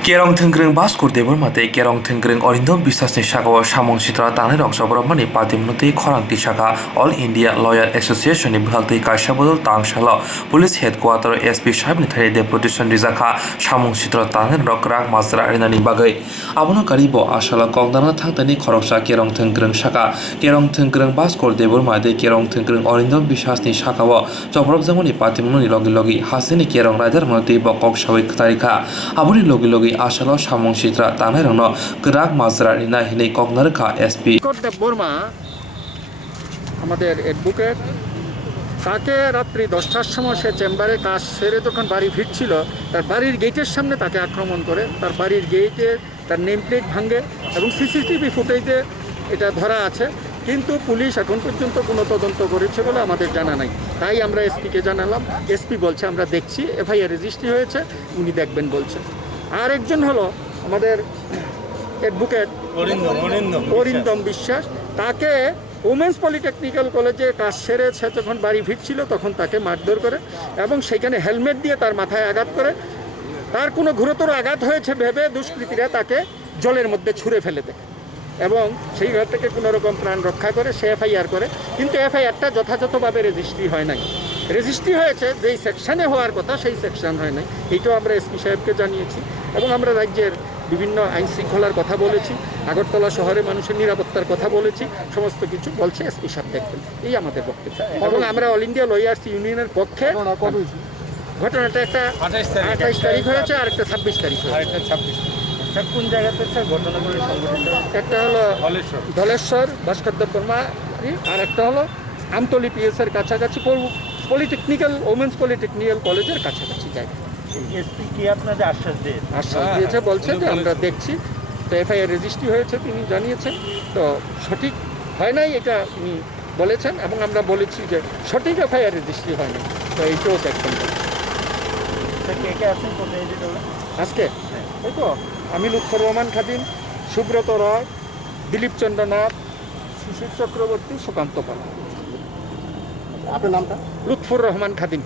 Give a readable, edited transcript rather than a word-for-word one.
Kerong thengkreng baskur debor mate kerong thengkreng orindom bisasni sakao samong sitra tanai rok sobromani patimnoti khorangti saka All India Lawyer Association ni bhalti kaisa bodol tangsalo Police Headquarter SP Sabni thari Deputation rwkha samong sitra tanai rok rak majra rinani bagai abono karibo asala kongdana thangtani khoroksa kerong thengkreng saka kerong thengkreng baskur debor mate kerong thengkreng orindom bisasni sakao sobromjamoni patimnoni logi logi hasini kerong rajar mati bokok sawi tarikha aboni logi আসলে সামংসিত্রা তানাই রং গ্রাক মাজরা রিনা হিনে কগনারখা SP Varma আমাদের advocate তাকে রাত্রি 10টার সময় সে চেম্বারে কাজ সেরে যখন বাড়ি ফিরছিল তার বাড়ির গেটের সামনে তাকে আক্রমণ করে তার বাড়ির গেটে তার নেম প্লেট ভাঙে এবং সিসিটিভি ফুটেজে এটা ধরা আছে কিন্তু পুলিশ এখন পর্যন্ত কোনো তদন্ত করেছে বলে আমাদের জানা নাই তাই আমরা এসপিকে জানালাম এসপি বলছে আমরা দেখছি এফআইআর রেজিস্ট্রি হয়েছে উনি দেখবেন বলছে আর একজন হলো আমাদের অ্যাডভোকেট অরিন্দম বিশ্বাস তাকে ওমেন্স পলিটেকনিক্যাল কলেজে কাজ সেরে সে যখন বাড়ি ফিরছিল তখন তাকে মারধর করে এবং সেখানে হেলমেট দিয়ে তার মাথায় আঘাত করে তার কোনো গুরুতর আঘাত হয়েছে ভেবে দুষ্কৃতীরা তাকে জলের মধ্যে ছুঁড়ে ফেলে দেয় এবং সেই ঘর থেকে কোনো রকম প্রাণ রক্ষা করে সে এফআইআর করে কিন্তু এফআইআরটা যথাযথভাবে রেজিস্ট্রি হয় নাই রেজিস্ট্রি হয়েছে যেই সেকশানে হওয়ার কথা সেই সেকশন হয় নাই এইটাও আমরা এসপি সাহেবকে জানিয়েছি এবং আমরা রাজ্যের বিভিন্ন আইন শৃঙ্খলার কথা বলেছি আগরতলা শহরে মানুষের নিরাপত্তার কথা বলেছি সমস্ত কিছু বলছে এসপি সাহেব দেখবেন এই আমাদের বক্তব্য এবং আমরা অল ইন্ডিয়া লয়ার্স ইউনিয়নের পক্ষে ঘটনাটা একটা 28 তারিখ হয়েছে আর একটা 26 তারিখ হয়েছে কোন জায়গাতে স্যার ঘটনাগুলি সংঘটিত একটা হলো ধলেশ্বর ভাস্কর্য বর্মা আর একটা হলো আমতলি পিএসের কাছাকাছি পলিটেকনিক্যাল ওমেন্স পলিটেকনিক্যাল কলেজের কাছাকাছি জায়গা এসপি কি আপনাদের আশ্বাস দিয়েছে বলছে যে আমরা দেখছি তো এফআইআর রেজিস্ট্রি হয়েছে তিনি জানিয়েছেন তো সঠিক হয় নাই এটা তিনি বলেছেন এবং আমরা বলেছি যে সঠিক এফআইআর রেজিস্ট্রি হয় না তো এইটাও দেখবেন কে কে আছেন কোথায় আজকে এই তো আমি লুৎফর রহমান খাদিম সুব্রত রয় দিলীপ চন্দ্র নাথ শিশির চক্রবর্তী সুকান্ত পাল আপনার নামটা লুৎফর রহমান খাদিম